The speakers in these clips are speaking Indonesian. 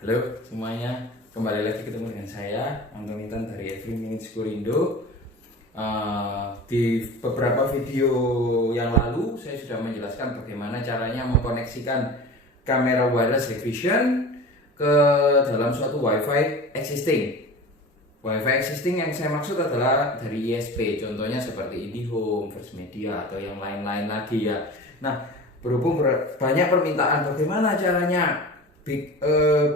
Halo semuanya, kembali lagi ketemu dengan saya Anton Intan dari Every Minute Indo. Di beberapa video yang lalu saya sudah menjelaskan bagaimana caranya mengkoneksikan kamera wireless Hikvision ke dalam suatu WiFi existing. WiFi existing yang saya maksud adalah dari ISP, contohnya seperti IndiHome, First Media atau yang lain-lain lagi ya. Nah, berhubung banyak permintaan bagaimana caranya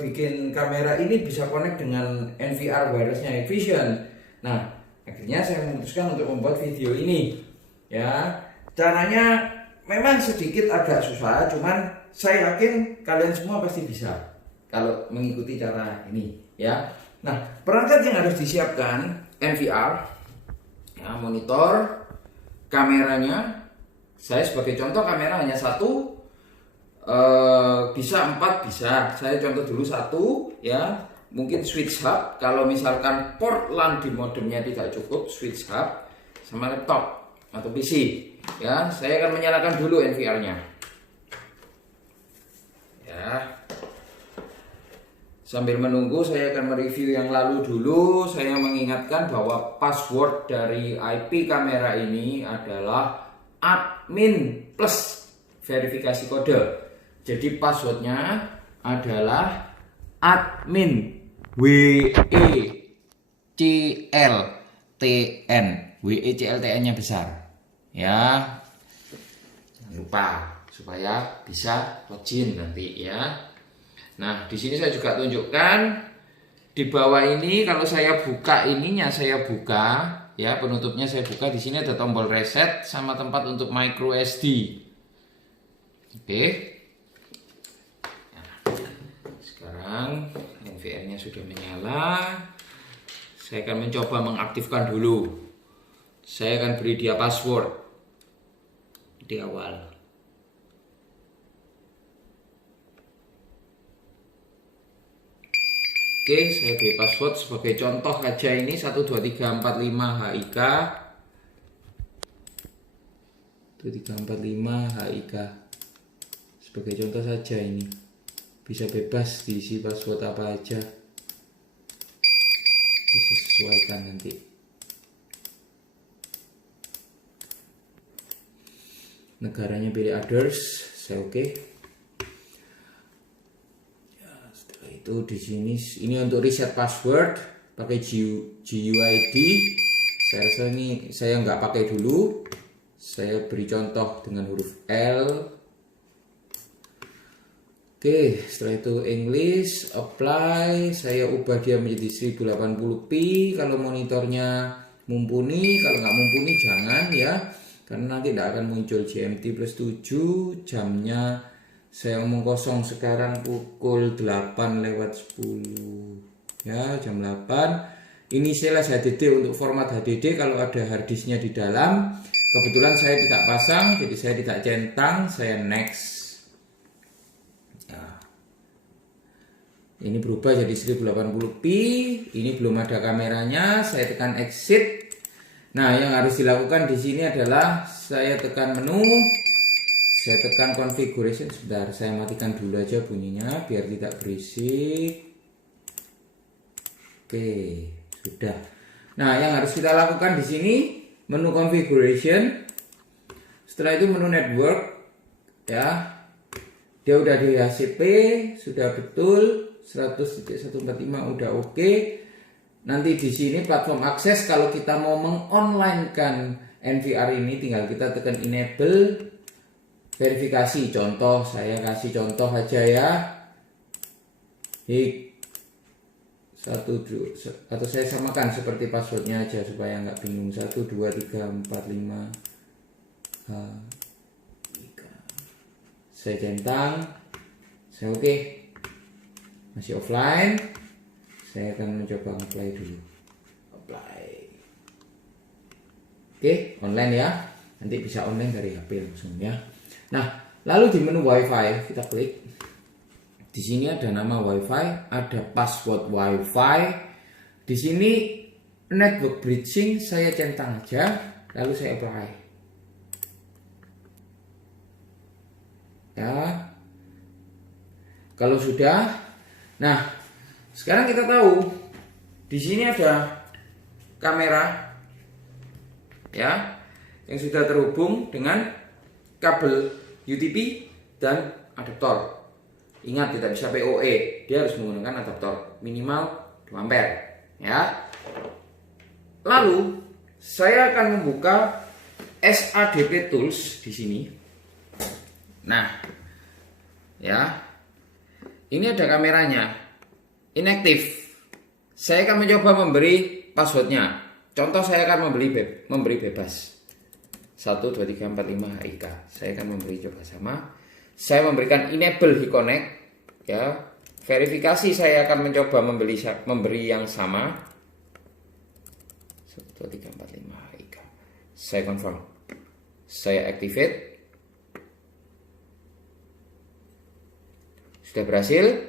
bikin kamera ini bisa connect dengan NVR wirelessnya Hikvision. Nah, akhirnya saya memutuskan untuk membuat video ini. Ya, caranya memang sedikit agak susah, cuman saya yakin kalian semua pasti bisa kalau mengikuti cara ini. Ya, nah perangkat yang harus disiapkan NVR, ya, monitor, kameranya. Saya sebagai contoh kamera hanya satu. Bisa 4 bisa, saya contoh dulu satu ya, mungkin switch hub kalau misalkan port LAN di modemnya tidak cukup, switch hub sama laptop atau PC ya. Saya akan menyalakan dulu NVR nya ya. Sambil menunggu saya akan mereview yang lalu dulu. Saya mengingatkan bahwa password dari IP kamera ini adalah admin plus verifikasi kode. Jadi passwordnya adalah admin WECLTN. WECLTN nya besar ya, jangan lupa supaya bisa login nanti ya. Nah, di sini saya juga tunjukkan di bawah ini. Kalau saya buka ininya, saya buka ya, penutupnya saya buka. Di sini ada tombol reset sama tempat untuk micro SD. Oke. Sekarang NVR-nya sudah menyala. Saya akan mencoba mengaktifkan dulu. Saya akan beri dia password di awal. Oke, saya beri password sebagai contoh aja ini 12345 HIK. 12345 HIK. Sebagai contoh saja ini. Bisa bebas diisi password apa aja, disesuaikan nanti. Negaranya pilih others, saya oke. Ya, setelah itu di sini ini untuk reset password pakai GUID. Saya rasa ini saya nggak pakai dulu. Saya beri contoh dengan huruf L. Oke, setelah itu English, apply, saya ubah dia menjadi 1080p kalau monitornya mumpuni. Kalau nggak mumpuni jangan ya, karena nanti tidak akan muncul GMT plus 7. Jamnya saya omong kosong sekarang pukul 8:10 ya, jam 8. Ini saya HDD untuk format HDD kalau ada harddisknya di dalam. Kebetulan saya tidak pasang, jadi saya tidak centang, saya next. Ini berubah jadi 1080p. Ini belum ada kameranya. Saya tekan exit. Nah, yang harus dilakukan di sini adalah saya tekan menu, saya tekan configuration. Sebentar, saya matikan dulu aja bunyinya biar tidak berisik. Oke, sudah. Nah, yang harus kita lakukan di sini menu configuration. Setelah itu menu network ya. Dia udah di HCP, sudah betul. 100.145 udah oke. Nanti di sini platform akses, kalau kita mau mengonlinekan NVR ini tinggal kita tekan enable verifikasi. Contoh, saya kasih contoh aja ya. Hik 12 atau saya samakan seperti passwordnya aja supaya nggak bingung. 12345 saya centang, saya oke. Masih offline, saya akan mencoba apply dulu. Apply. Oke, online ya. Nanti bisa online dari HP langsung ya. Nah, lalu di menu WiFi kita klik. Di sini ada nama WiFi, ada password WiFi. Di sini network bridging saya centang aja, lalu saya apply. Ya. Kalau sudah, Nah, sekarang kita tahu di sini ada kamera ya yang sudah terhubung dengan kabel UTP dan adaptor. Ingat, tidak bisa PoE, dia harus menggunakan adaptor minimal 2 ampere ya. Lalu saya akan membuka SADP Tools di sini. Nah, ya. Ini ada kameranya. Inaktif. Saya akan mencoba memberi passwordnya. Contoh, saya akan memberi bebas. 1 2 3 4 5 HIK. Saya akan memberi coba sama. Saya memberikan enable HiConnect ya. Verifikasi saya akan mencoba memberi yang sama. 1 2 3 4 5 HIK. Saya confirm. Saya activate. Sudah berhasil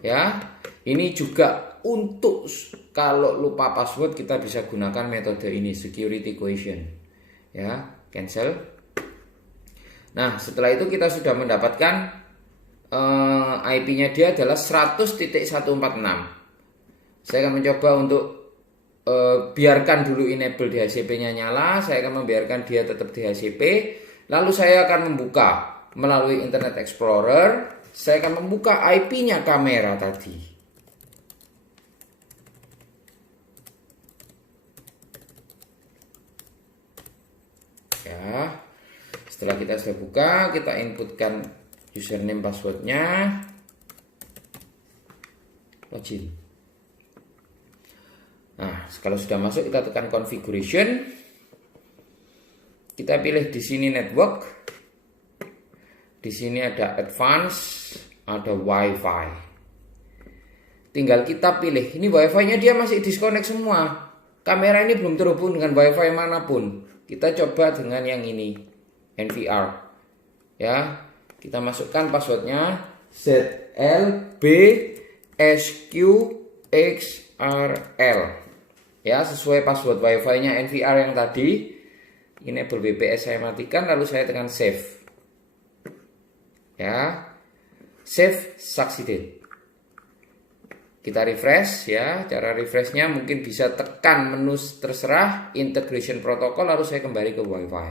ya. Ini juga untuk kalau lupa password kita bisa gunakan metode ini, security quotient ya. Cancel. Nah, setelah itu kita sudah mendapatkan IP-nya dia adalah 100.146. Saya akan mencoba untuk biarkan dulu enable DHCP-nya nyala. Saya akan membiarkan dia tetap DHCP. Lalu saya akan membuka melalui Internet Explorer. Saya akan membuka IP-nya kamera tadi. Ya. Setelah kita sudah buka, kita inputkan username passwordnya, login. Nah, kalau sudah masuk kita tekan configuration. Kita pilih di sini network. Di sini ada advance, ada wifi. Tinggal kita pilih. Ini wifi-nya dia masih disconnect semua. Kamera ini belum terhubung dengan wifi manapun. Kita coba dengan yang ini, NVR. Ya, kita masukkan passwordnya ZLBSQXRL. Ya, sesuai password wifi-nya NVR yang tadi. Enable BPS saya matikan, lalu saya tekan save. Ya, save succeeded. Kita refresh ya. Cara refreshnya mungkin bisa tekan menu terserah integration protocol, lalu saya kembali ke wifi.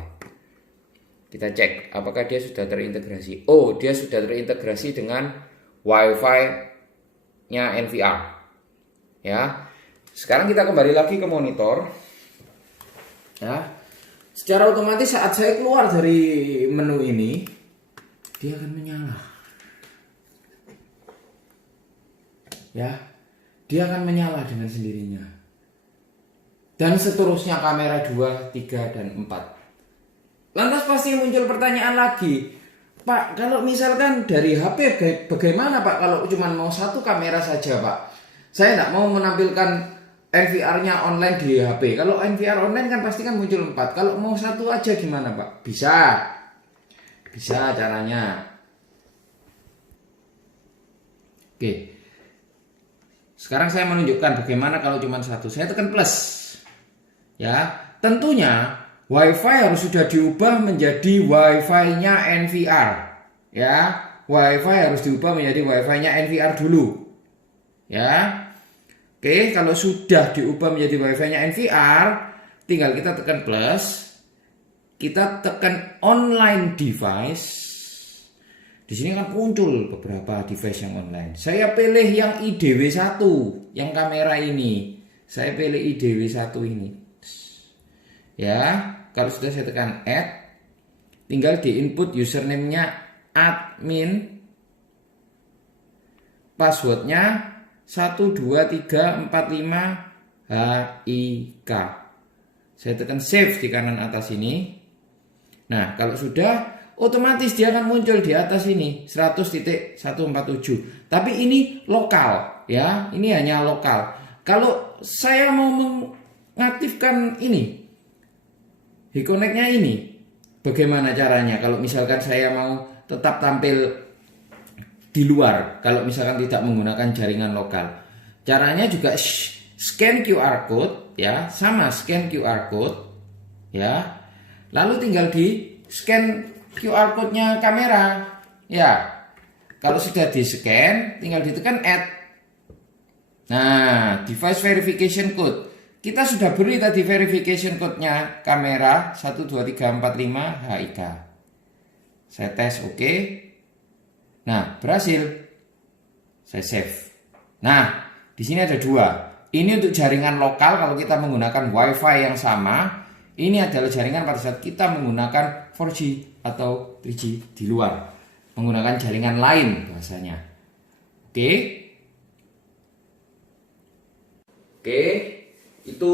Kita cek apakah dia sudah terintegrasi. Oh, dia sudah terintegrasi dengan wifi-nya NVR. Ya. Sekarang kita kembali lagi ke monitor. Ya. Secara otomatis saat saya keluar dari menu ini, dia akan menyala. Ya, dia akan menyala dengan sendirinya. Dan seterusnya kamera 2, 3, dan 4. Lantas pasti muncul pertanyaan lagi, Pak, kalau misalkan dari HP bagaimana Pak kalau cuma mau satu kamera saja Pak? Saya tidak mau menampilkan NVR-nya online di HP. Kalau NVR online kan pasti kan muncul 4. Kalau mau satu aja gimana Pak? Bisa. Bisa caranya. Oke. Sekarang saya menunjukkan bagaimana kalau cuma satu. Saya tekan plus. Ya, tentunya WiFi harus sudah diubah menjadi WiFi-nya NVR. Ya, WiFi harus diubah menjadi WiFi-nya NVR dulu. Ya. Oke, kalau sudah diubah menjadi WiFi-nya NVR, tinggal kita tekan plus. Kita tekan online device. Di sini kan muncul beberapa device yang online. Saya pilih yang IDW1, yang kamera ini. Saya pilih IDW1 ini. Ya, kalau sudah saya tekan add, tinggal di input username-nya admin, passwordnya 12345 HIK. Saya tekan save di kanan atas ini. Nah, kalau sudah, otomatis dia akan muncul di atas ini 100.147. Tapi ini lokal ya, ini hanya lokal. Kalau saya mau mengaktifkan ini HiConnect-nya ini, bagaimana caranya? Kalau misalkan saya mau tetap tampil di luar, kalau misalkan tidak menggunakan jaringan lokal, caranya juga scan QR code ya, sama scan QR code ya. Lalu tinggal di scan QR code-nya kamera. Ya. Kalau sudah di-scan, tinggal ditekan add. Nah, device verification code. Kita sudah beri tadi verification code-nya kamera 12345 HIK. Saya tes oke. Nah, berhasil. Saya save. Nah, di sini ada dua. Ini untuk jaringan lokal kalau kita menggunakan WiFi yang sama. Ini adalah jaringan pada saat kita menggunakan 4G atau 3G di luar. Menggunakan jaringan lain bahasanya. Oke. Oke, itu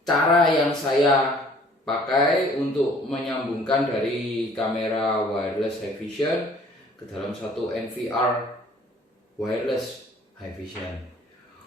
cara yang saya pakai untuk menyambungkan dari kamera wireless Hikvision ke dalam satu NVR wireless Hikvision.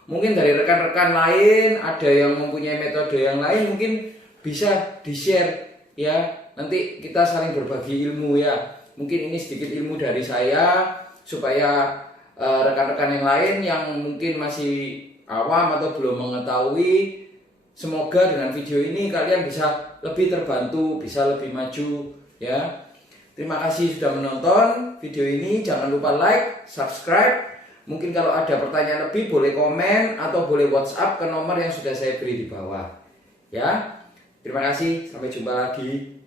Mungkin dari rekan-rekan lain ada yang mempunyai metode yang lain, mungkin bisa di-share ya. Nanti kita saling berbagi ilmu ya. Mungkin ini sedikit ilmu dari saya supaya rekan-rekan yang lain yang mungkin masih awam atau belum mengetahui, semoga dengan video ini kalian bisa lebih terbantu, bisa lebih maju ya. Terima kasih sudah menonton video ini. Jangan lupa like, subscribe. Mungkin kalau ada pertanyaan lebih boleh komen atau boleh WhatsApp ke nomor yang sudah saya beri di bawah. Ya. Terima kasih, sampai jumpa lagi.